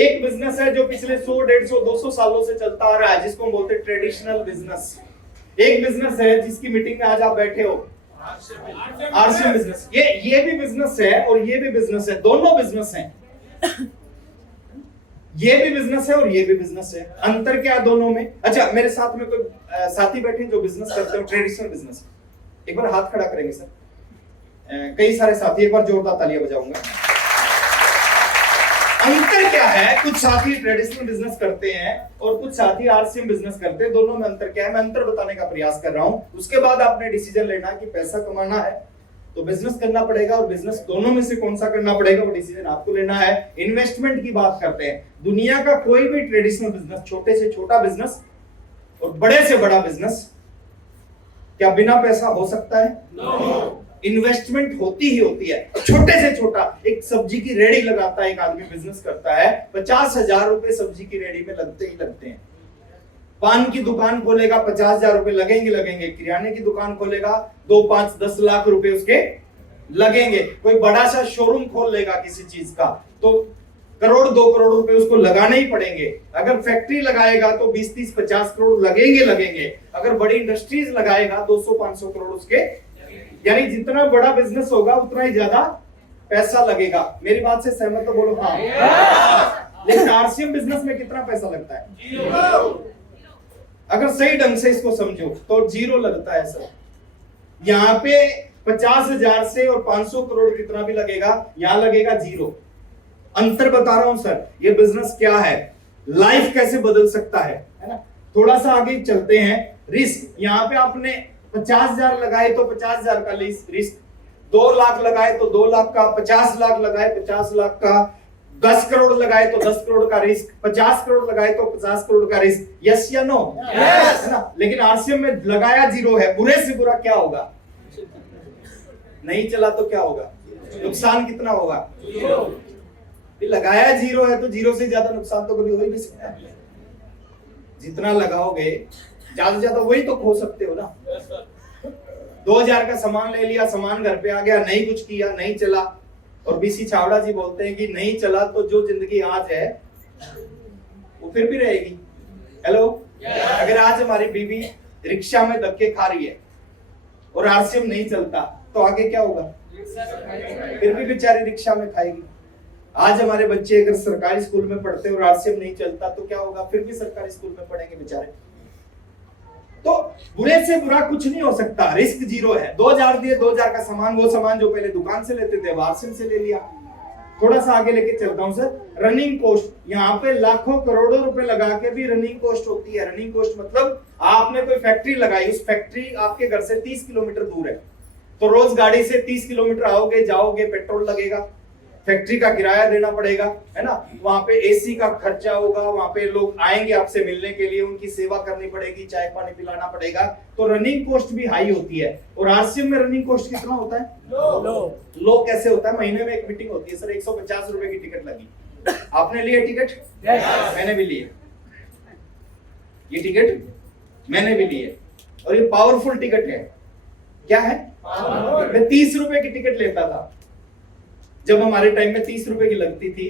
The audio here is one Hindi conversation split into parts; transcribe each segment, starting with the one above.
एक बिजनेस है जो पिछले 100, 150, 200 सालों से चलता आ रहा है, जिसको हम बोलते हैं ट्रेडिशनल बिजनेस। एक बिजनेस है जिसकी मीटिंग में आज आप बैठे हो, आरसीएम बिजनेस। ये भी बिजनेस है और ये भी बिजनेस है, दोनों बिजनेस हैं। ये भी बिजनेस है और ये भी बिजनेस है। अंतर क्या है दोनों में? अच्छा, मेरे साथ में कोई साथी बैठे जो बिजनेस करते हो, ट्रेडिशनल बिजनेस, एक बार हाथ खड़ा करेंगे सर। कई सारे साथी, एक बार जोरदार तालियां बजाऊंगा। अंतर क्या है? कुछ साथी ट्रेडिशनल बिजनेस करते हैं और कुछ साथी आरसीएम बिजनेस करते हैं। दोनों में अंतर क्या है, मैं अंतर बताने का प्रयास कर रहा हूं। उसके बाद आपने डिसीजन लेना कि पैसा कमाना है तो बिजनेस करना पड़ेगा, और बिजनेस दोनों में से कौन सा करना पड़ेगा वो डिसीजन आपको लेना है। इन्वेस्टमेंट की बात करते हैं, दुनिया का कोई भी ट्रेडिशनल बिजनेस, छोटे से छोटा बिजनेस और बड़े से बड़ा बिजनेस, क्या बिना पैसा हो सकता है? no. इन्वेस्टमेंट होती ही होती है। छोटे से छोटा, एक सब्जी की रेडी लगाता है एक आदमी, बिजनेस करता है, 50,000 रुपए सब्जी की रेडी में लगते ही लगते हैं। पान की दुकान खोलेगा, 50,000 रुपए लगेंगे। किराने की दुकान खोलेगा, 2, 5, 10 लाख रुपए उसके लगेंगे। कोई बड़ा सा शोरूम खोल लेगा किसी चीज का तो करोड़, 2 करोड़ रुपए उसको लगाने ही पड़ेंगे। अगर फैक्ट्री लगाएगा तो 20, 30, 50 करोड़ लगेंगे। अगर बड़ी इंडस्ट्रीज लगाएगा 200, 500 करोड़ उसके, यानी जितना बड़ा बिजनेस होगा उतना ही ज्यादा पैसा लगेगा। मेरी बात से सहमत तो बोलो हाँ। लेकिन आरसीएम बिजनेस में कितना पैसा लगता है? 0। अगर सही ढंग से इसको समझो तो 0 लगता है सर। यहाँ पे 50,000 से और 500 करोड़ कितना भी लगेगा, यहाँ लगेगा 0। अंतर बता रहा हूं सर। ये बिजनेस क्या है, लाइफ कैसे बदल सकता है ना। थोड़ा सा आगे चलते हैं। रिस्क, यहाँ पे आपने 50,000 लगाए तो 50,000 का रिस्क, 2 लाख लगाए तो 2 लाख का, 50 लाख लगाए 50 लाख का, 10 करोड़ लगाए तो 10 करोड़ का रिस्क, 50 करोड़ लगाए तो 50 करोड़ का रिस्क। यस या नो? यस। है ना। लेकिन आरसीएम में लगाया 0 है। बुरे से बुरा क्या होगा? नहीं चला तो क्या होगा? नुकसान कितना होगा? 0। लगाया 0 है तो 0 से ज्यादा नुकसान तो कभी हो ही नहीं सकता। जितना लगाओगे ज्यादा से ज्यादा वही तो खो सकते हो ना। 2000 का सामान ले लिया, सामान घर पे आ गया, नहीं कुछ किया, नहीं चला। और बीसी छावड़ा जी बोलते हैं कि नहीं चला तो जो जिंदगी आज है वो फिर भी रहेगी। हेलो, अगर आज हमारी बीवी रिक्शा में धक्के खा रही है और आरसीएम नहीं चलता तो आगे क्या होगा? फिर भी बेचारी रिक्शा में खाएगी। आज हमारे बच्चे अगर सरकारी स्कूल में पढ़ते और आरसीएम नहीं चलता तो क्या होगा? फिर भी सरकारी स्कूल में पढ़ेंगे बेचारे। तो बुरे से बुरा कुछ नहीं हो सकता। रिस्क 0 है। 2000 दिए, 2000 का सामान, वो सामान जो पहले दुकान से लेते थे आरसीएम से ले लिया। थोड़ा सा आगे लेके चलता हूं सर। रनिंग कॉस्ट, यहाँ पे लाखों करोड़ों रुपए लगा के भी रनिंग कॉस्ट होती है। रनिंग कॉस्ट मतलब आपने कोई फैक्ट्री लगाई, उस फैक्ट्री आपके घर से 30 किलोमीटर दूर है, तो रोज गाड़ी से 30 किलोमीटर आओगे जाओगे, पेट्रोल लगेगा, फैक्ट्री का किराया देना पड़ेगा, है ना। वहां पे एसी का खर्चा होगा, वहां पे लोग आएंगे आपसे मिलने के लिए, उनकी सेवा करनी पड़ेगी, चाय पानी पिलाना पड़ेगा, तो रनिंग कॉस्ट भी हाई होती है। और आरसीएम में रनिंग कॉस्ट कितना होता है? लो कैसे होता है? महीने में एक मीटिंग होती है सर, 150 रुपए की टिकट लगी। आपने लिए टिकट? मैंने भी लिए। ये टिकट मैंने भी लिए और ये पावरफुल टिकट है। क्या है? मैं 30 रुपए की टिकट लेता था जब हमारे टाइम में 30 रुपए की लगती थी।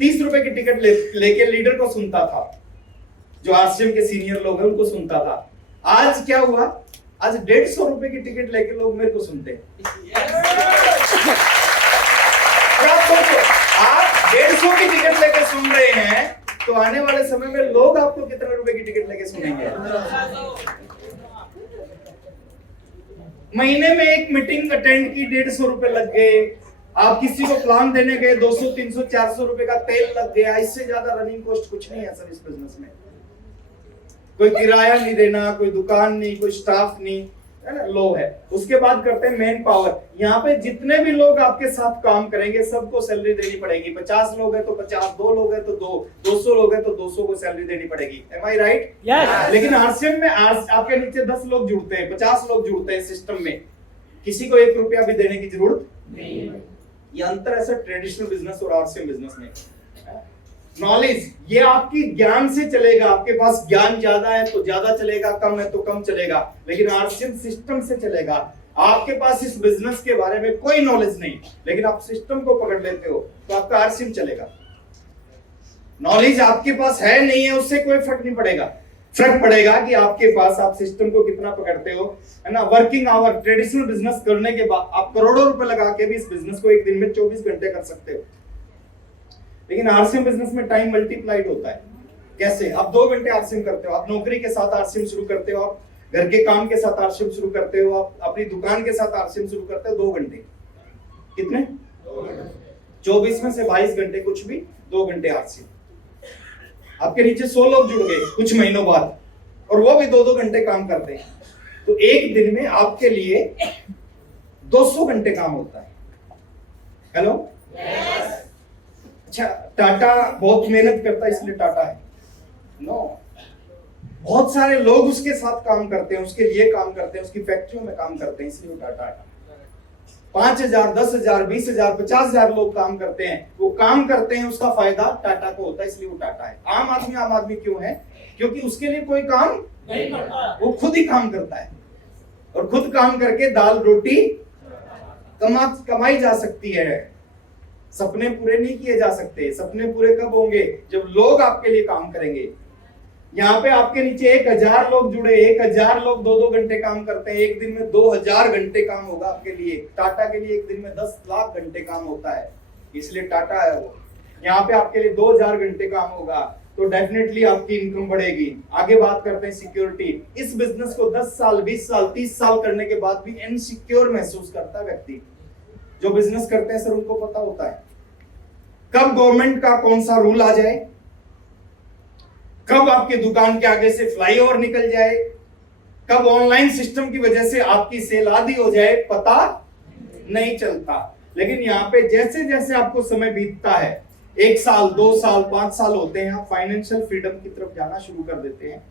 30 रुपए की टिकट लेके लीडर को सुनता था, जो आरसीएम के सीनियर लोग हैं उनको सुनता था। आज क्या हुआ? आज 150 रुपए की टिकट लेके लोग मेरे को सुनते हैं। क्या सोचो, आप 150 की टिकट लेके सुन रहे हैं तो आने वाले समय में लोग आपको कितने रुपए की टिकट लेके सुनेंगे? महीने में एक मीटिंग अटेंड की 150 रुपए लग गए। आप किसी को प्लान देने गए 200, 300, 400 रुपए का तेल लग गया। इससे ज्यादा रनिंग कॉस्ट कुछ नहीं है सर इस बिजनेस में। कोई किराया नहीं देना, कोई दुकान नहीं, कोई स्टाफ नहीं, है ना, लो है। उसके बाद करते हैं मैन पावर। यहाँ पे जितने भी लोग आपके साथ काम करेंगे सबको सैलरी देनी पड़ेगी। 50 लोग हैं तो 50, 2 लोग हैं तो 2, 200 लोग हैं तो 200 को सैलरी देनी पड़ेगी। एम आई राइट? यस। लेकिन आरसीएम में आपके नीचे 10 लोग जुड़ते हैं, 50 लोग जुड़ते हैं सिस्टम में, किसी को 1 रुपया भी देने की जरूरत नहीं है। ये अंतर है सर ट्रेडिशनल बिजनेस और आरसीएम बिजनेस में। नॉलेज, ये आपकी ज्ञान से चलेगा। आपके पास ज्ञान ज्यादा है तो ज्यादा चलेगा, कम है तो कम चलेगा। लेकिन आरसीएम सिस्टम से चलेगा। आपके पास इस बिजनेस के बारे में कोई नॉलेज नहीं, लेकिन आप सिस्टम को पकड़ लेते हो तो आपका आरसीएम चलेगा। नॉलेज आपके पास है नहीं है उससे कोई फर्क नहीं पड़ेगा। फर्क पड़ेगा कि आपके पास आप सिस्टम को कितना पकड़ते हो, है ना। वर्किंग आवर ट्रेडिशनल बिजनेस करने के बाद आप करोड़ों रुपए लगा के भी इस बिजनेस को एक दिन में 24 घंटे कर सकते हो, लेकिन आरसीएम बिजनेस में टाइम मल्टीप्लाइड होता है। कैसे? आप 2 घंटे आरसीएम करते हो, आप नौकरी के साथ आरसीएम शुरू करते हो, आप घर के काम के साथ आरसीएम शुरू करते हो, आप अपनी दुकान के साथ आरसीएम शुरू करते हो। 2 घंटे कितने? 24 में से 22 घंटे कुछ भी, 2 घंटे आरसीएम। आपके नीचे 100 लोग जुड़ गए कुछ महीनों बाद, और वो भी 2-2 घंटे काम करते हैं, तो एक दिन में आपके लिए 200 घंटे काम होता है। हेलो? अच्छा, टाटा बहुत मेहनत करता है इसलिए टाटा है? नो, बहुत सारे लोग उसके साथ काम करते हैं, उसके लिए काम करते हैं, उसकी फैक्ट्रियों में काम करते हैं, इसलिए वो टाटा है। 5,000, 10,000, 20,000, 50,000 लोग काम करते हैं, वो काम करते हैं, उसका फायदा टाटा को होता है, इसलिए वो टाटा है। आम आदमी क्यों है? क्योंकि उसके लिए कोई काम नहीं करता, वो खुद ही काम करता है, और खुद काम करके दाल रोटी कमाई जा सकती है। सपने पूरे नहीं किए जा सकते। सपने पूरे कब होंगे? जब लोग आपके लिए काम करेंगे। यहाँ पे आपके नीचे 1,000 लोग जुड़े, 1,000 लोग 2-2 घंटे काम करते हैं, एक दिन में 2,000 घंटे काम होगा आपके लिए। टाटा के लिए एक दिन में 10 लाख घंटे काम होता है, इसलिए टाटा है वो। यहाँ पे आपके लिए 2,000 घंटे काम होगा, तो डेफिनेटली आपकी इनकम बढ़ेगी। आगे बात करते हैं सिक्योरिटी। इस बिजनेस को 10 साल, 20 साल, 30 साल करने के बाद भी इनसिक्योर महसूस करता है व्यक्ति। जो बिजनेस करते हैं सर, उनको पता होता है कब गवर्नमेंट का कौन सा रूल आ जाए, कब आपकी दुकान के आगे से फ्लाईओवर निकल जाए, कब ऑनलाइन सिस्टम की वजह से आपकी सेल आधी हो जाए, पता नहीं चलता। लेकिन यहाँ पे जैसे जैसे आपको समय बीतता है, 1 साल, 2 साल, 5 साल होते हैं, आप फाइनेंशियल फ्रीडम की तरफ जाना शुरू कर देते हैं।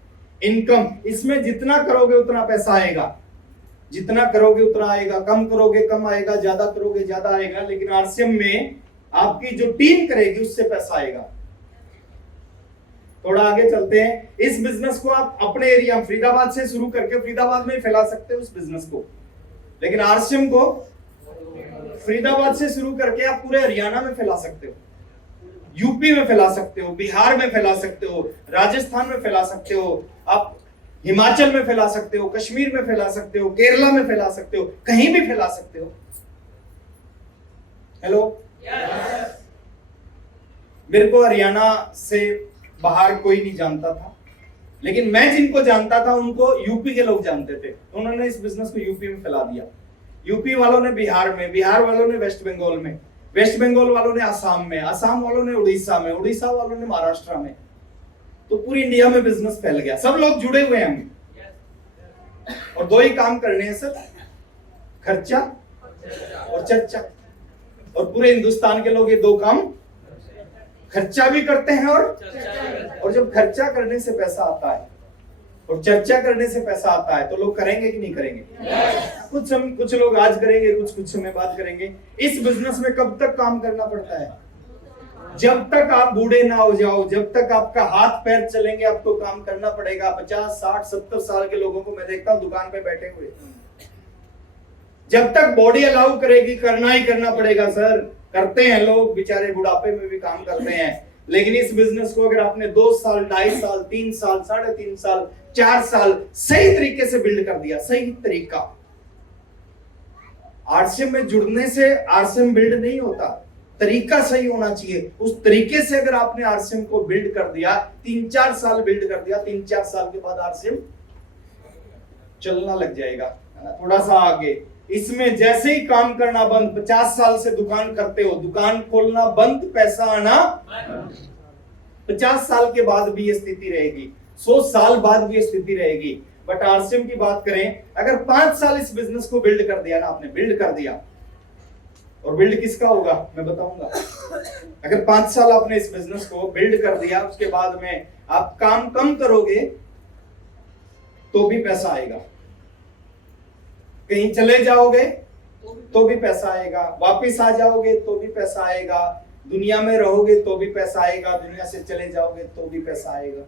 इनकम, इसमें जितना करोगे उतना पैसा आएगा, जितना करोगे उतना आएगा, कम करोगे कम आएगा, ज्यादा करोगे ज्यादा आएगा। लेकिन आरसीएम में आपकी जो टीम करेगी उससे पैसा आएगा। थोड़ा आगे चलते हैं। इस बिजनेस को आप अपने एरिया फरीदाबाद से शुरू करके फरीदाबाद में फैला सकते हो इस बिजनेस को, लेकिन आरसीएम को फरीदाबाद से शुरू करके आप पूरे हरियाणा में फैला सकते हो, यूपी में फैला सकते हो, बिहार में फैला सकते हो, राजस्थान में फैला सकते हो, आप हिमाचल में फैला सकते हो, कश्मीर में फैला सकते हो, केरला में फैला सकते हो, कहीं भी फैला सकते हो। हेलो? मेरे को हरियाणा से बाहर कोई नहीं जानता था, लेकिन मैं जिनको जानता था उनको यूपी के लोग जानते थे, तो उन्होंने इस बिजनेस को यूपी में फैला दिया। यूपी वालों ने बिहार में, बिहार वालों ने वेस्ट बंगाल में, वेस्ट बंगाल वालों ने आसाम में, आसाम वालों ने उड़ीसा में, उड़ीसा वालों ने महाराष्ट्र में, तो पूरी इंडिया में बिजनेस फैल गया। सब लोग जुड़े हुए हैं, और 2 ही काम करने हैं सर, खर्चा और चर्चा। और पूरे हिंदुस्तान के लोग ये 2 काम, खर्चा भी करते हैं और जब खर्चा करने से पैसा आता है और चर्चा करने से पैसा आता है, तो लोग करेंगे कि नहीं करेंगे? कुछ लोग आज करेंगे, कुछ समय बाद करेंगे। इस बिजनेस में कब तक काम करना पड़ता है? जब तक आप बूढ़े ना हो जाओ, जब तक आपका हाथ पैर चलेंगे, आपको काम करना पड़ेगा। 50, 60, 70 साल के लोगों को मैं देखता हूँ दुकान पे बैठे हुए। जब तक बॉडी अलाउ करेगी, करना ही करना पड़ेगा सर। करते हैं लोग, बेचारे बुढ़ापे में भी काम करते हैं, लेकिन इस बिजनेस को अगर आपने 2 साल, 2.5 साल, 3 साल, 3.5 साल, 4 साल सही तरीके से बिल्ड कर दिया, सही तरीका। आरसीएम में जुड़ने से आरसीएम बिल्ड नहीं होता, तरीका सही होना चाहिए। उस तरीके से अगर आपने आरसीएम को बिल्ड कर दिया, 3-4 साल बिल्ड कर दिया, 3-4 साल के बाद आरसीएम चलना लग जाएगा। थोड़ा सा आगे, इसमें जैसे ही काम करना बंद, 50 साल से दुकान करते हो, दुकान खोलना बंद, पैसा आना 50 साल के बाद भी ये स्थिति रहेगी, 100 साल बाद भी ये स्थिति रहेगी। बट आरसीएम की बात करें, अगर 5 साल इस बिजनेस को बिल्ड कर दिया ना आपने, बिल्ड कर दिया, और बिल्ड किसका होगा मैं बताऊंगा। अगर 5 साल आपने इस बिजनेस को बिल्ड कर दिया, उसके बाद में आप काम कम करोगे तो भी पैसा आएगा, कहीं चले जाओगे तो भी पैसा आएगा, वापिस आ जाओगे तो भी पैसा आएगा, दुनिया में रहोगे तो भी पैसा आएगा, दुनिया से चले जाओगे तो भी पैसा आएगा।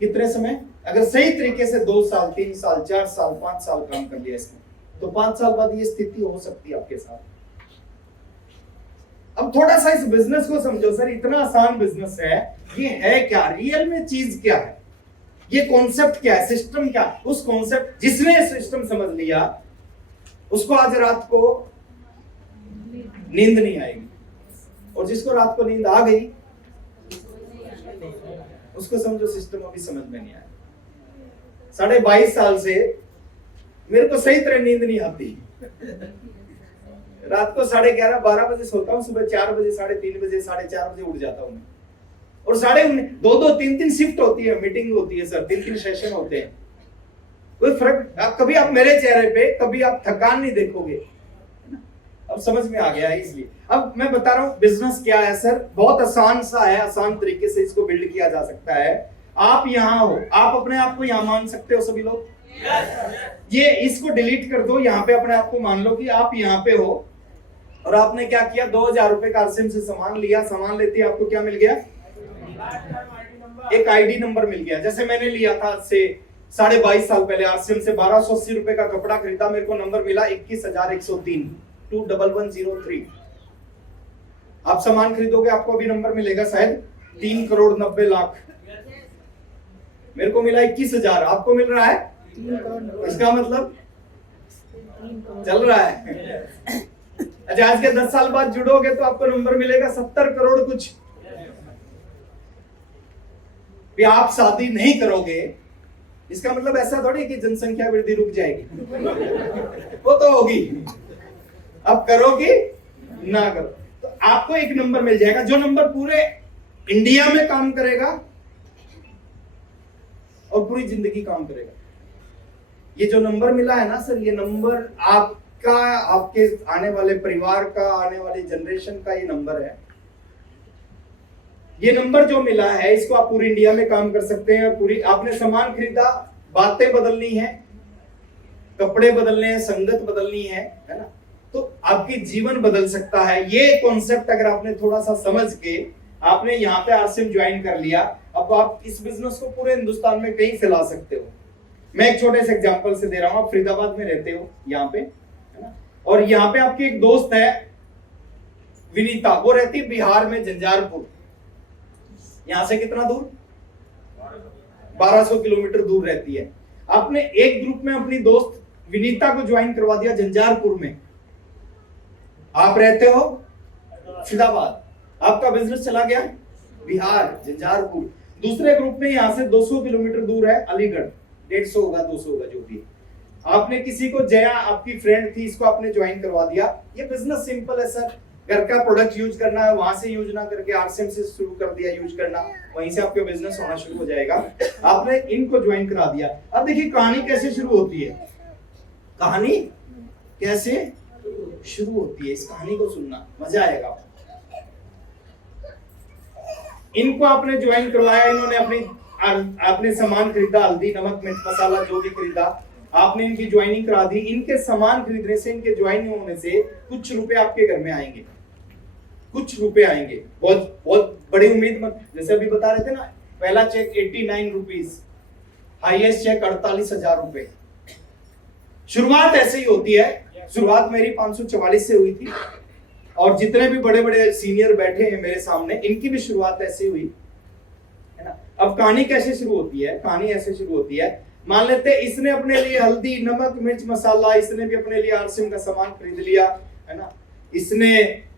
कितने समय? अगर सही तरीके से 2 साल, 3 साल, 4 साल, 5 साल काम कर लिया इसमें, तो 5 साल बाद ये स्थिति हो सकती है आपके साथ। अब थोड़ा सा इस बिजनेस को समझो सर, इतना आसान बिजनेस है, ये है क्या, रियल में चीज क्या है, ये कॉन्सेप्ट क्या है, सिस्टम क्या है। उस कॉन्सेप्ट, जिसने सिस्टम समझ लिया उसको आज रात को नींद नहीं आएगी, और जिसको रात को नींद आ गई उसको समझो सिस्टम अभी समझ में नहीं आया। 22.5 साल से मेरे को सही तरह नींद नहीं आती। रात को 11:30 12 बजे सोता हूँ, सुबह 4 बजे 3:30 बजे 4:30 बजे उठ जाता हूँ। और 2:30 3 शिफ्ट होती है, मीटिंग होती है सर, 3 सेशन होते हैं। कोई फर्क, कभी आप मेरे चेहरे पे कभी आप थकान नहीं देखोगे। अब समझ में आ गया है। इसलिए अब मैं बता रहा हूं बिजनेस क्या है सर, बहुत आसान सा है, आसान तरीके से इसको बिल्ड किया जा सकता है। आप यहां हो, आप अपने आप को यहां मान सकते हो सभी लोग। ये इसको डिलीट कर दो, यहां पे अपने आप को मान लो कि आप यहां पे हो और आपने क्या किया, 2000 रुपए का आरसीएम से सामान लिया। सामान लेते ही आपको क्या मिल गया, एक आईडी नंबर मिल गया। जैसे मैंने लिया था आज से 22.5 साल पहले आरसीएम से 1280 रुपए का कपड़ा खरीदा, मेरे को नंबर मिला 21,103 21103। आप सामान खरीदोगे आपको अभी नंबर मिलेगा शायद 3,90,00,000। मेरे को मिला 21,000, आपको मिल रहा है, इसका मतलब चल रहा है। अच्छा, आज के 10 साल बाद जुड़ोगे तो आपको नंबर मिलेगा 70 करोड़ कुछ। भी आप शादी नहीं करोगे इसका मतलब ऐसा थोड़ी कि जनसंख्या वृद्धि रुक जाएगी, वो तो होगी। अब करोगे ना करो तो आपको एक नंबर मिल जाएगा, जो नंबर पूरे इंडिया में काम करेगा और पूरी जिंदगी काम करेगा। ये जो नंबर मिला है ना सर, ये नंबर आपका, आपके आने वाले परिवार का, आने वाली जनरेशन का ये नंबर है। ये नंबर जो मिला है इसको आप पूरी इंडिया में काम कर सकते हैं। और पूरी, आपने सामान खरीदा, बातें बदलनी है, कपड़े बदलने हैं, संगत बदलनी है ना, तो आपकी जीवन बदल सकता है। ये कॉन्सेप्ट अगर आपने थोड़ा सा समझ के आपने यहाँ पे आरसीएम ज्वाइन कर लिया, अब आप इस बिजनेस को पूरे हिंदुस्तान में कहीं फैला सकते हो। मैं एक छोटे से एग्जांपल से दे रहा हूँ। आप फरीदाबाद में रहते हो यहाँ पे, है ना, और यहाँ पे आपकी एक दोस्त है विनीता, वो रहती है बिहार में झंझारपुर। यहां से कितना दूर, 1200 किलोमीटर दूर रहती है। आपने एक ग्रुप में अपनी दोस्त विनीता को ज्वाइन करवा दिया झंझारपुर में। आप रहते हो फरीदाबाद, आपका बिजनेस चला गया बिहार झंझारपुर। दूसरे ग्रुप में यहां से 200 किलोमीटर दूर है अलीगढ़, 150 होगा 200 होगा जो भी। आपने किसी को, जया आपकी फ्रेंड थी, इसको आपने ज्वाइन करवा दिया। ये बिजनेस सिंपल है सर, घर का प्रोडक्ट यूज करना है, वहां से यूज ना करके आरसीएम से शुरू कर दिया यूज करना, वहीं से आपका बिजनेस होना शुरू हो जाएगा। आपने इनको ज्वाइन करा दिया। अब देखिए कहानी कैसे शुरू होती है, कहानी कैसे शुरू होती है, इस कहानी को सुनना मजा आएगा। इनको आपने ज्वाइन करवाया, इन्होंने आपने सामान खरीदा, हल्दी नमक मिर्च मसाला जो भी खरीदा, आपने इनकी ज्वाइनिंग करा दी। इनके सामान खरीदने से, इनके ज्वाइन होने से कुछ रुपए आपके घर में आएंगे, कुछ रुपए आएंगे। बहुत बहुत बड़ी उम्मीद मत, जैसे अभी बता रहे थे ना, पहला चेक 89 रुपीज, हाईएस्ट चेक 48,000 रुपए। शुरुआत ऐसे ही होती है। शुरुआत मेरी 544 से हुई थी, और जितने भी बड़े बड़े सीनियर बैठे हैं मेरे सामने, इनकी भी शुरुआत ऐसे हुई, है ना। अब कहानी कैसे शुरू होती है, कहानी ऐसे शुरू होती है। मान लेते हैं इसने अपने लिए हल्दी नमक मिर्च मसाला, इसने भी अपने लिए आरसीएम का सामान खरीद लिया, है ना।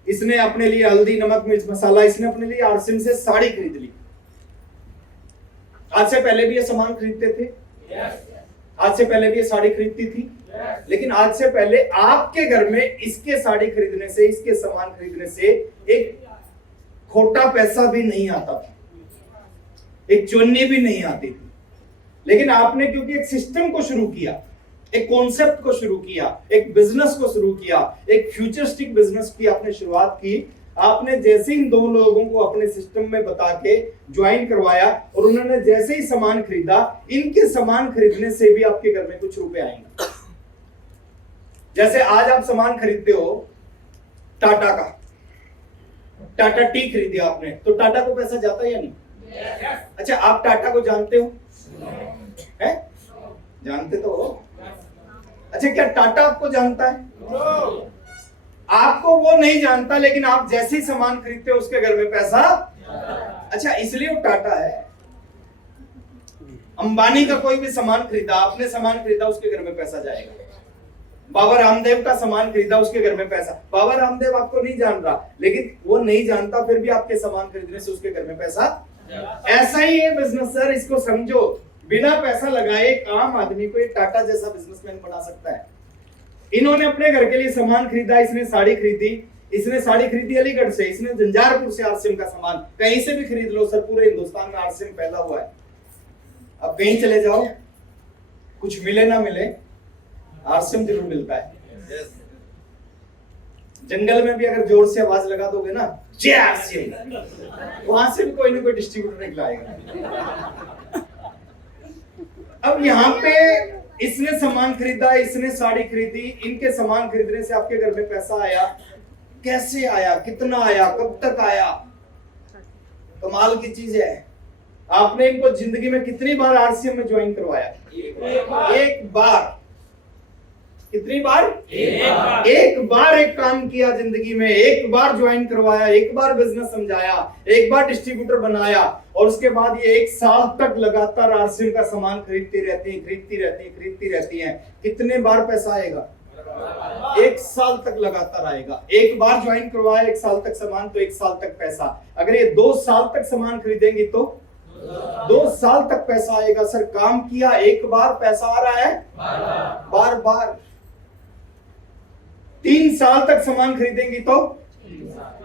इसने अपने लिए हल्दी नमक मिर्च मसाला, इसने अपने लिए आरसीएम से साड़ी खरीद ली। आज से पहले भी ये सामान खरीदते थे, आज से पहले भी ये साड़ी खरीदती थी, लेकिन आज से पहले आपके घर में इसके साड़ी खरीदने से, इसके सामान खरीदने से एक खोटा पैसा भी नहीं आता था, एक चुन्नी भी नहीं आती थी। लेकिन आपने क्योंकि एक सिस्टम को शुरू किया, एक कॉन्सेप्ट को शुरू किया, एक बिजनेस को शुरू किया, एक फ्यूचरिस्टिक बिजनेस की आपने शुरुआत की। आपने जैसे इन दो लोगों को अपने सिस्टम में बता के ज्वाइन करवाया, और उन्होंने जैसे ही सामान खरीदा, इनके सामान खरीदने से भी आपके घर में कुछ रुपए आएंगे। जैसे आज आप सामान खरीदते हो टाटा का, टाटा टी खरीदी आपने, तो टाटा को पैसा जाता है या नहीं? अच्छा, आप टाटा को जानते हो? है? जानते तो हो। अच्छा, क्या टाटा आपको जानता है? आपको वो नहीं जानता, लेकिन आप जैसे ही सामान खरीदते हो उसके घर में पैसा। अच्छा, इसलिए वो टाटा है। अंबानी का कोई भी सामान खरीदा, आपने सामान खरीदा, उसके घर में पैसा जाएगा। बाबा रामदेव का सामान खरीदा, उसके घर में पैसा। बाबा रामदेव आपको नहीं जान रहा, लेकिन वो नहीं जानता, फिर भी आपके सामान खरीदने से उसके घर में पैसा। ऐसा ही है बिजनेस सर, इसको समझो। बिना पैसा लगाए एक आम आदमी को एक टाटा जैसा बिजनेसमैन बना सकता है। इन्होंने अपने घर के लिए सामान खरीदा, इसने साड़ी खरीदी अलीगढ़ से, इसने झंझारपुर से आरसीएम का सामान, कहीं से भी खरीद लो सर, पूरे हिंदुस्तान में आरसीएम फैला हुआ है। अब कहीं चले जाओ, कुछ मिले ना मिले, आरसीएम जरूर मिलता है। जंगल में भी अगर जोर से आवाज लगा दोगे ना, जय आरसीएम, वहां से भी कोई ना कोई डिस्ट्रीब्यूटर निकल आएगा। अब यहाँ पे इसने सामान खरीदा, इसने साड़ी खरीदी, इनके सामान खरीदने से आपके घर में पैसा आया। कैसे आया, कितना आया, कब तक आया, कमाल की चीज है। आपने इनको जिंदगी में कितनी बार आरसीएम में ज्वाइन करवाया? एक बार। कितनी बार? एक बार एक काम किया जिंदगी में, एक बार ज्वाइन करवाया, एक बार बिजनेस समझाया, एक बार डिस्ट्रीब्यूटर बनाया, और उसके बाद ये 1 साल तक लगातार आरसीएम का सामान खरीदती रहती हैं। कितने बार पैसा आएगा? 1 साल तक लगातार आएगा। एक बार ज्वाइन करवाया, 1 साल तक सामान, तो 1 साल तक पैसा। अगर ये 2 साल तक सामान खरीदेंगी तो 2 साल तक पैसा आएगा। सर काम किया एक बार, पैसा आ रहा है बार बार। 3 साल तक सामान खरीदेंगी तो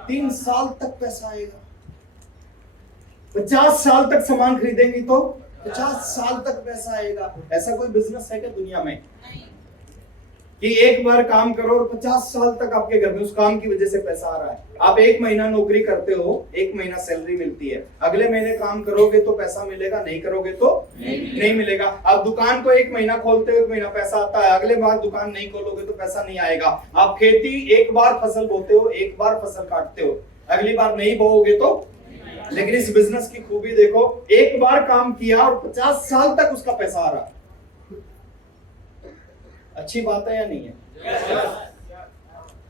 3 साल तक पैसा आएगा। 50 साल तक सामान खरीदेंगी तो 50 साल तक पैसा आएगा। ऐसा कोई बिजनेस है क्या दुनिया में कि एक बार काम करो और 50 साल तक आपके घर में उस काम की वजह से पैसा आ रहा है? आप 1 महीना नौकरी करते हो, 1 महीना सैलरी मिलती है, अगले महीने काम करोगे तो पैसा मिलेगा, नहीं करोगे तो नहीं मिलेगा। आप दुकान को 1 महीना खोलते हो, 1 महीना पैसा आता है, अगले बार दुकान नहीं खोलोगे तो पैसा नहीं आएगा। आप खेती 1 बार फसल बोते हो, 1 बार फसल काटते हो, अगली बार नहीं बोओगे तो। लेकिन इस बिजनेस की खूबी देखो, एक बार काम किया और 50 साल तक उसका पैसा आ रहा। अच्छी बात है या नहीं है?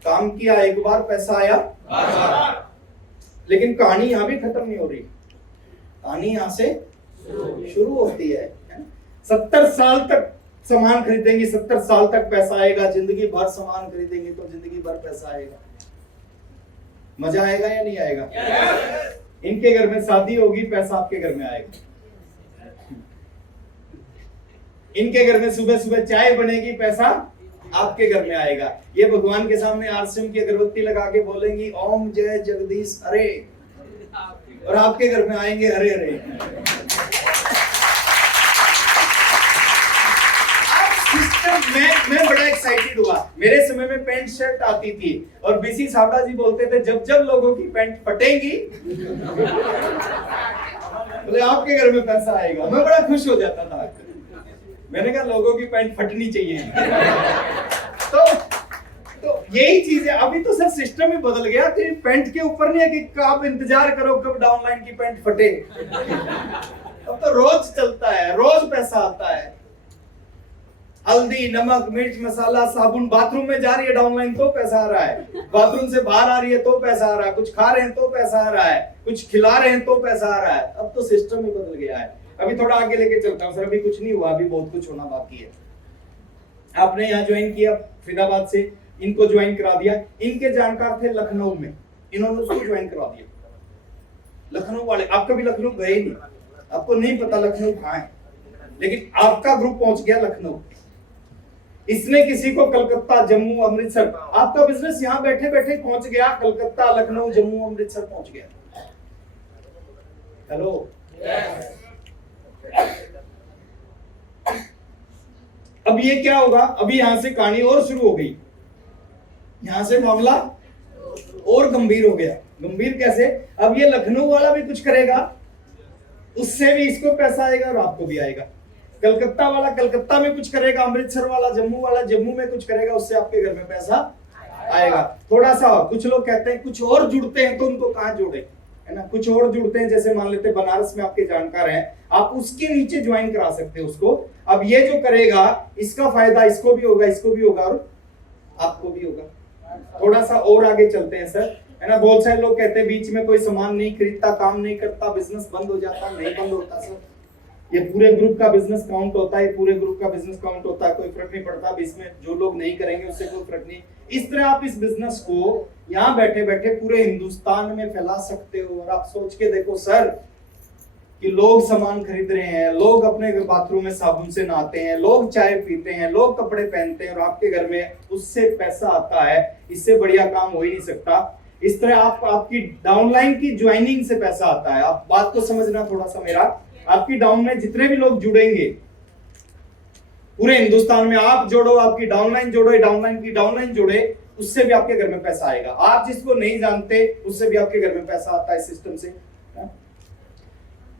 काम किया एक बार, पैसा आया। लेकिन कहानी यहां भी खत्म नहीं हो रही, कहानी यहां से शुरू होती है। 70 साल तक सामान खरीदेंगे, 70 साल तक पैसा आएगा। जिंदगी भर सामान खरीदेंगे तो जिंदगी भर पैसा आएगा। मजा आएगा या नहीं आएगा? इनके घर में शादी होगी, पैसा आपके घर में आएगा। इनके घर में सुबह सुबह चाय बनेगी, पैसा आपके घर में आएगा। ये भगवान के सामने आरसीएम की अगरबत्ती लगा के बोलेंगी ओम जय जगदीश हरे, और आपके घर में आएंगे हरे हरे। मैं बड़ा एक्साइटेड हुआ। मेरे समय में पैंट शर्ट आती थी और बीसी सावड़ा जी बोलते थे जब जब लोगों की पैंट फटेंगी बोले आपके घर में पैसा आएगा। मैं बड़ा खुश हो जाता था। मैंने कहा लोगों की पैंट फटनी चाहिए। तो यही चीज है। अभी तो सर सिस्टम ही बदल गया कि पैंट के ऊपर नहीं है कि आप इंतजार करो कब डाउनलाइन की पैंट फटे। अब तो रोज चलता है, रोज पैसा आता है। हल्दी, नमक, मिर्च, मसाला, साबुन, बाथरूम में जा रही है डाउनलाइन तो पैसा आ रहा है, बाथरूम से बाहर आ रही है तो पैसा आ रहा है, कुछ खा रहे हैं तो पैसा आ रहा है, कुछ खिला रहे हैं तो पैसा आ रहा है। अब तो सिस्टम ही बदल गया है। अभी थोड़ा आगे लेके चलता हूँ सर, अभी कुछ नहीं हुआ, अभी बहुत कुछ होना बाकी है। आपने यहाँ ज्वाइन किया फरीदाबाद से, इनको ज्वाइन करा दिया। इनके जानकार थे लखनऊ में, इन्होंने उसको ज्वाइन करा दिया। लखनऊ वाले, आप कभी लखनऊ गए नहीं, आपको नहीं पता लखनऊ कहाँ है, लेकिन आपका ग्रुप पहुंच गया लखनऊ। इसने किसी को कलकत्ता, जम्मू, अमृतसर, आपका बिजनेस यहाँ बैठे बैठे पहुंच गया कलकत्ता, लखनऊ, जम्मू, अमृतसर पहुंच गया। हेलो अब ये क्या होगा? अभी यहां से कहानी और शुरू हो गई, यहां से मामला और गंभीर हो गया। गंभीर कैसे? अब ये लखनऊ वाला भी कुछ करेगा, उससे भी इसको पैसा आएगा और आपको भी आएगा। कलकत्ता वाला कलकत्ता में कुछ करेगा, अमृतसर वाला जम्मू में कुछ करेगा, उससे आपके घर में पैसा आएगा। थोड़ा सा कुछ लोग कहते हैं कुछ और जुड़ते हैं तो उनको कहां जोड़े, है ना? कुछ और जुड़ते हैं, जैसे मान लेते बनारस में आपके जानकार हैं, आप उसके नीचे ज्वाइन करा सकते हैं उसको। अब ये जो करेगा इसका फायदा इसको भी होगा, इसको भी होगा और आपको भी होगा। थोड़ा सा और आगे चलते हैं सर, है ना। बहुत सारे लोग कहते हैं बीच में कोई सामान नहीं खरीदता, काम नहीं करता, बिजनेस बंद हो जाता। नहीं बंद होता सर, ये पूरे ग्रुप का बिजनेस काउंट होता है, पूरे ग्रुप का बिजनेस काउंट होता है, कोई फर्क नहीं पड़ता। बीच में जो लोग नहीं करेंगे उससे कोई फर्क नहीं। इस तरह आप इस बिजनेस को यहाँ बैठे बैठे पूरे हिंदुस्तान में फैला सकते हो। और आप सोच के देखो सर कि लोग सामान खरीद रहे हैं, लोग अपने बाथरूम में साबुन से नहाते हैं, लोग चाय पीते हैं, लोग कपड़े पहनते हैं, और आपके घर में उससे पैसा आता है। इससे बढ़िया काम हो ही नहीं सकता। इस तरह आपकी डाउनलाइन की ज्वाइनिंग से पैसा आता है। आप बात को समझना थोड़ा सा मेरा, आपकी डाउन में जितने भी लोग जुड़ेंगे पूरे हिंदुस्तान में, आप जोड़ो, आपकी डाउनलाइन जोड़ो, डाउनलाइन की डाउनलाइन जोड़े, उससे भी आपके घर में पैसा आएगा। आप जिसको नहीं जानते उससे भी आपके घर में पैसा आता है सिस्टम से।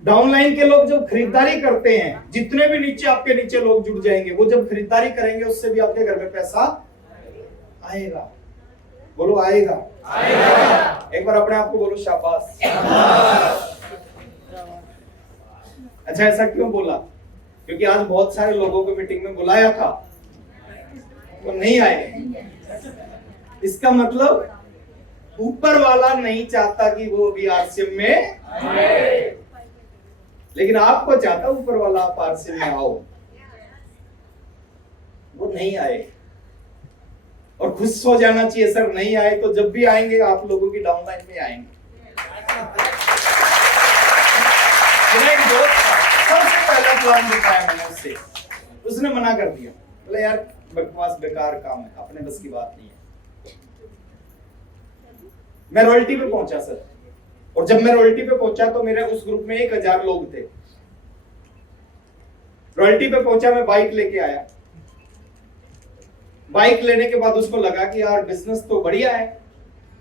डाउनलाइन के लोग जब खरीदारी करते हैं, जितने भी नीचे आपके नीचे लोग जुड़ जाएंगे, वो जब खरीदारी करेंगे उससे भी आपके घर में पैसा आएगा। बोलो आएगा, आएगा। एक बार अपने आप को बोलो शाबाश। अच्छा, ऐसा क्यों बोला? क्योंकि आज बहुत सारे लोगों को मीटिंग में बुलाया था, वो नहीं आए। इसका मतलब ऊपर वाला नहीं चाहता कि वो भी आरसीएम में आए, लेकिन आपको चाहता ऊपर वाला आप आरसीएम में आओ। वो नहीं आए और खुश हो जाना चाहिए सर, नहीं आए तो जब भी आएंगे आप लोगों की डाउनलाइन में आएंगे। सबसे पहला प्लान दिखाया मैंने उससे, उसने मना कर दिया, बोले यार बकवास बेकार काम है, अपने बस की बात नहीं है। मैं रॉयल्टी पे पहुंचा सर, और जब मैं रॉयल्टी पे पहुंचा तो मेरे उस ग्रुप में 1000 लोग थे। रॉयल्टी पे पहुंचा, मैं बाइक लेके आया। बाइक लेने के बाद उसको लगा कि यार बिजनेस तो बढ़िया है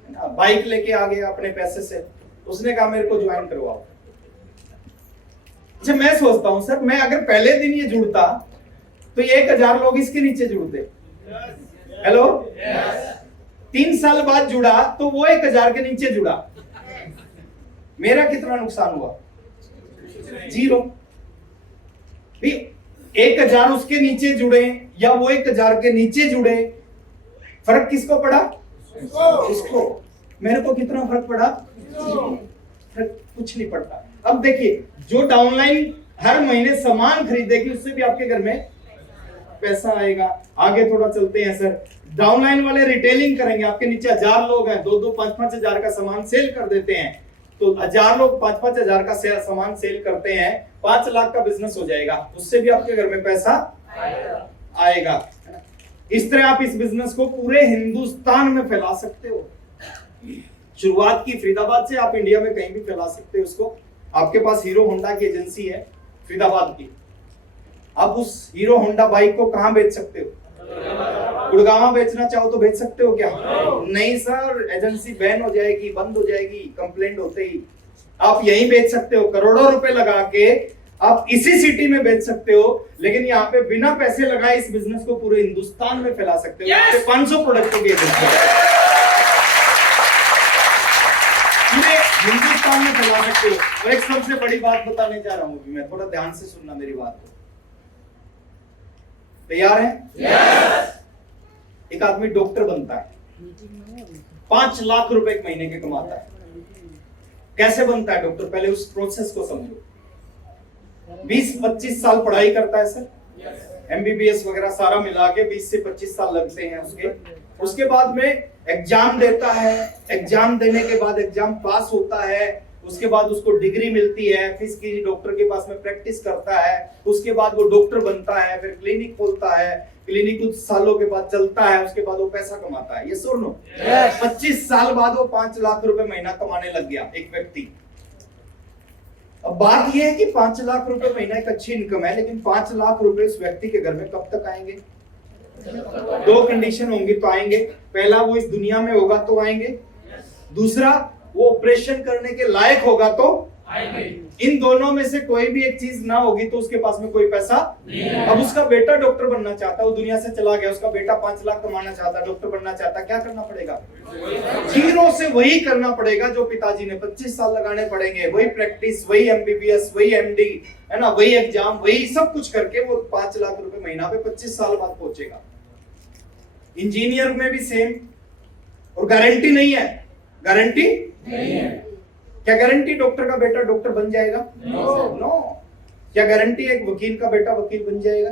ना, बाइक लेके आ गया अपने पैसे से। उसने कहा मेरे को ज्वाइन करवाओ। अच्छा, मैं सोचता हूं सर, मैं अगर पहले दिन ये जुड़ता तो ये 1000 लोग इसके नीचे जुड़ते। हेलो, 3 साल बाद जुड़ा तो वो 1000 के नीचे जुड़ा। मेरा कितना नुकसान हुआ? 0। 1000 उसके नीचे जुड़े या वो 1000 के नीचे जुड़े, फर्क किसको पड़ा? इसको। मेरे को कितना फर्क पड़ा? फर्क कुछ नहीं पड़ता। अब देखिए, जो डाउनलाइन हर महीने सामान खरीदेगी उससे भी आपके घर में पैसा आएगा। आगे थोड़ा चलते हैं सर। डाउनलाइन वाले रिटेलिंग करेंगे, आपके नीचे 1000 लोग हैं, 2-2, 5-5 हजार का सामान सेल कर देते हैं। तो 1000 लोग 5-5 हजार का सामान सेल करते हैं, 5 लाख का बिजनेस हो जाएगा। उससे भी आपके घर में पैसा आएगा। इस तरह आप इस बिजनेस को पूरे हिंदुस्तान में फैला सकते हो। शुरुआत की फरीदाबाद से, आप इंडिया में कहीं भी फैला सकते हो उसको। आपके पास हीरो होंडा की एजेंसी है फरीदाबाद की, आप उस हीरो होंडा बाइक को कहां बेच सकते हो? गुड़गांव बेचना चाहो तो बेच सकते हो क्या? नहीं सर, एजेंसी बैन हो जाएगी, बंद हो जाएगी कंप्लेंट होते ही। आप यहीं बेच सकते हो, करोड़ों रुपए लगा के आप इसी सिटी में बेच सकते हो। लेकिन यहाँ पे बिना पैसे लगाए इस बिजनेस को पूरे हिंदुस्तान में फैला सकते हो। यहाँ पे 500 प्रोडक्टों की एजेंसी पूरे हिंदुस्तान में फैला सकते हो। और एक सबसे बड़ी बात बताने जा रहा हूँ, मैं थोड़ा ध्यान से सुनना मेरी बात को। तैयार है? yes! एक आदमी डॉक्टर बनता है, 5 लाख रुपए एक महीने के कमाता है। कैसे बनता है डॉक्टर? पहले उस प्रोसेस को समझो। 20-25 साल पढ़ाई करता है सर, एमबीबीएस वगैरह सारा मिला के 20 से 25 साल लगते हैं उसके बाद में एग्जाम देता है। एग्जाम देने के बाद एग्जाम पास होता है, उसके बाद उसको डिग्री मिलती है, फिर किसी डॉक्टर के पास में प्रैक्टिस करता है। उसके बाद वो डॉक्टर बनता है, फिर क्लिनिक खोलता है, क्लिनिक कुछ सालों के बाद चलता है, उसके बाद वो पैसा कमाता है। ये सुन लो, 25 साल बाद वो 5 लाख रुपए महीना कमाने लग गया एक व्यक्ति। अब बात यह है कि 5 लाख रुपए महीना एक अच्छी इनकम है, लेकिन 5 लाख रुपए उस व्यक्ति के घर में कब तक आएंगे? 2 कंडीशन होंगी तो आएंगे। पहला, वो इस दुनिया में होगा तो आएंगे। दूसरा, वो ऑपरेशन करने के लायक होगा तो आएंगे। इन दोनों में से कोई भी एक चीज ना होगी तो उसके पास में कोई पैसा नहीं है। अब उसका बेटा डॉक्टर बनना चाहता, वो दुनिया से चला गया, उसका बेटा 5 लाख कमाना चाहता, डॉक्टर बनना चाहता, क्या करना पड़ेगा? जीरो से वही करना पड़ेगा जो पिताजी ने 25 साल लगाने पड़ेंगे। वही प्रैक्टिस, वही एमबीबीएस, वही एमडी, है ना, वही एग्जाम, वही सब कुछ करके वो 5 लाख रुपए महीना पे 25 साल बाद पहुंचेगा। इंजीनियर में भी सेम, और गारंटी नहीं है, गारंटी नहीं है। क्या गारंटी डॉक्टर का बेटा डॉक्टर बन जाएगा? नो। क्या गारंटी एक वकील का बेटा वकील बन जाएगा?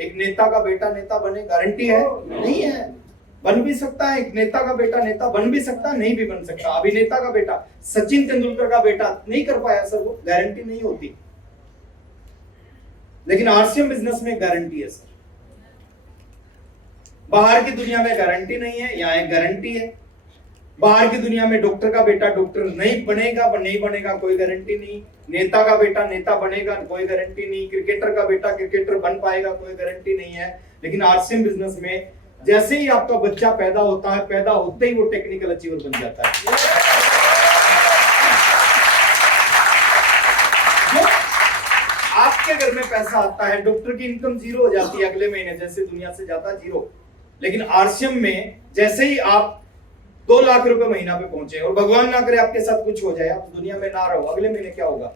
एक नेता का बेटा नेता बने, गारंटी है? नहीं है। बन भी सकता है, एक नेता का बेटा नेता बन भी सकता है, नहीं भी बन सकता। अभिनेता का बेटा सचिन तेंदुलकर का बेटा नहीं कर पाया सर, वो गारंटी नहीं होती। लेकिन आरसीएम बिजनेस में गारंटी है सर। बाहर की दुनिया में गारंटी नहीं है, यहाँ एक गारंटी है। बाहर की दुनिया में डॉक्टर का बेटा डॉक्टर नहीं बनेगा कोई गारंटी नहीं। नेता का बेटा नेता बनेगा कोई गारंटी नहीं। क्रिकेटर का बेटा क्रिकेटर बन पाएगा कोई गारंटी नहीं है। लेकिन आरसीएम बिजनेस में जैसे ही आपका बच्चा पैदा होता है, पैदा होते ही वो टेक्निकल अचीवर बन जाता है। आपके घर में पैसा आता है, डॉक्टर की इनकम जीरो हो जाती है अगले महीने, जैसे दुनिया से जाता जीरो। लेकिन आरसीएम में जैसे ही आप 2 लाख रुपए महीना पे पहुंचे और भगवान ना करे आपके साथ कुछ हो जाए, आप दुनिया में ना रहो, अगले महीने क्या होगा?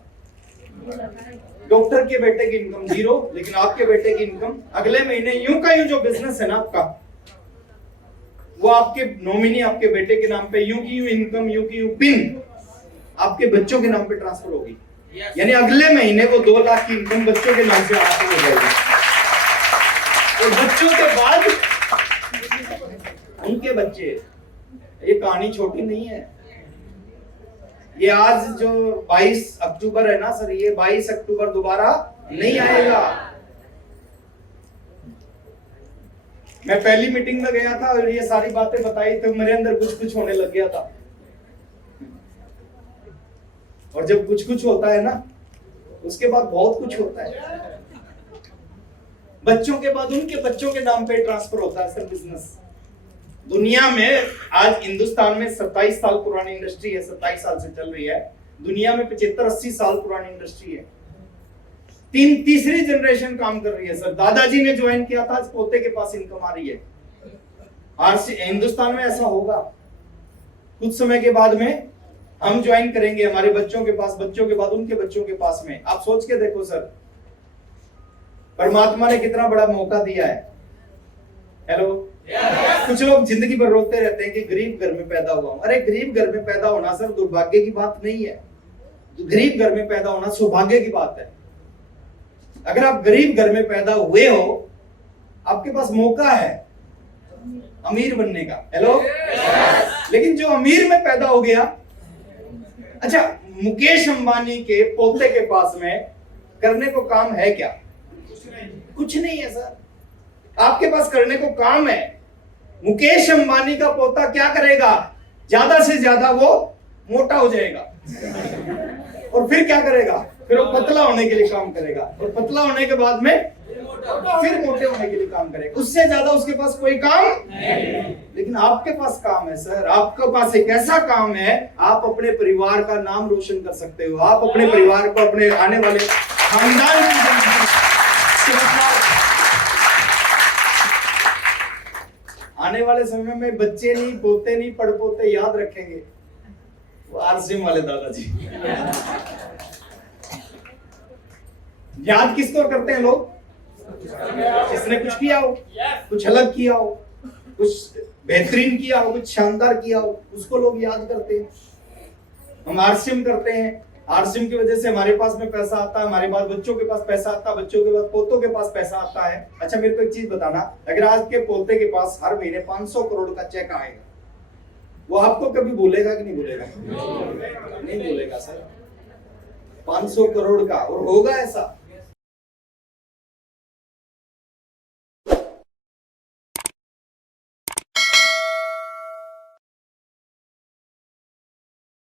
डॉक्टर के बेटे की इनकम जीरो, लेकिन आपके बेटे की इनकम अगले महीने यूं का यूं जो बिजनेस है ना आपका, वो आपके नॉमिनी आपके बेटे के नाम पे यूं की यूं इनकम, यूं की यूं पिन आपके बच्चों के नाम पे ट्रांसफर होगी। यानी अगले महीने वो 2 लाख की इनकम बच्चों के नाम से ट्रांसफर हो जाएगी। और बच्चों के बाद उनके बच्चे, ये कहानी छोटी नहीं है। ये आज जो 22 अक्टूबर है ना सर, ये 22 अक्टूबर दोबारा नहीं आएगा। मैं पहली मीटिंग में गया था और ये सारी बातें बताई तो मेरे अंदर कुछ कुछ होने लग गया था। और जब कुछ कुछ होता है ना, उसके बाद बहुत कुछ होता है। बच्चों के बाद उनके बच्चों के नाम पे ट्रांसफर होता है सर बिजनेस। दुनिया में आज हिंदुस्तान में 27 साल पुरानी इंडस्ट्री है, 27 साल से चल रही है। दुनिया में 75-80 साल पुरानी इंडस्ट्री है। तीसरी जनरेशन काम कर रही है सर। दादाजी ने ज्वाइन किया था, आज पोते के पास इनकम आ रही है। आज हिंदुस्तान में ऐसा होगा। कुछ समय के बाद में हम ज्वाइन करेंगे, हमारे बच्चों के पास, बच्चों के बाद उनके बच्चों के पास में। आप सोच के देखो सर, परमात्मा ने कितना बड़ा मौका दिया है। हेलो, कुछ लोग जिंदगी भर रोते रहते हैं कि गरीब घर में पैदा हुआ हूं। अरे गरीब घर में पैदा होना सर दुर्भाग्य की बात नहीं है। गरीब घर में पैदा होना सौभाग्य की बात है। अगर आप गरीब घर में पैदा हुए हो, आपके पास मौका है अमीर बनने का। हेलो, लेकिन जो अमीर में पैदा हो गया, अच्छा मुकेश अंबानी के पोते के पास में करने को काम है क्या? कुछ नहीं है सर। आपके पास करने को काम है। मुकेश अंबानी का पोता क्या करेगा? ज्यादा से ज्यादा वो मोटा हो जाएगा। और फिर क्या करेगा? फिर वो पतला होने के लिए काम करेगा। और पतला होने के बाद में फिर मोटे होने के लिए काम करेगा। उससे ज्यादा उसके पास कोई काम नहीं। लेकिन आपके पास काम है सर। आपके पास एक ऐसा काम है, आप अपने परिवार का नाम रोशन कर सकते हो। आप अपने परिवार को, अपने आने वाले खानदान की, आने वाले समय में बच्चे नहीं, पोते नहीं, पड़पोते याद रखेंगे वो आरसीएम वाले दादाजी। याद किसको करते हैं लोग? जिसने कुछ किया हो, कुछ अलग किया हो, कुछ बेहतरीन किया हो, कुछ शानदार किया हो, उसको लोग याद करते हैं। हम आरसीएम करते हैं। आरसीएम की वजह से हमारे पास में पैसा आता है, हमारे बाद बच्चों के पास पैसा आता है, बच्चों के बाद पोतों के पास पैसा आता है। अच्छा मेरे को एक चीज बताना, अगर आज के पोते के पास हर महीने 500 करोड़ का चेक आएगा, वो आपको कभी भूलेगा कि नहीं भूलेगा? नहीं भूलेगा सर। 500 करोड़ का, और होगा ऐसा।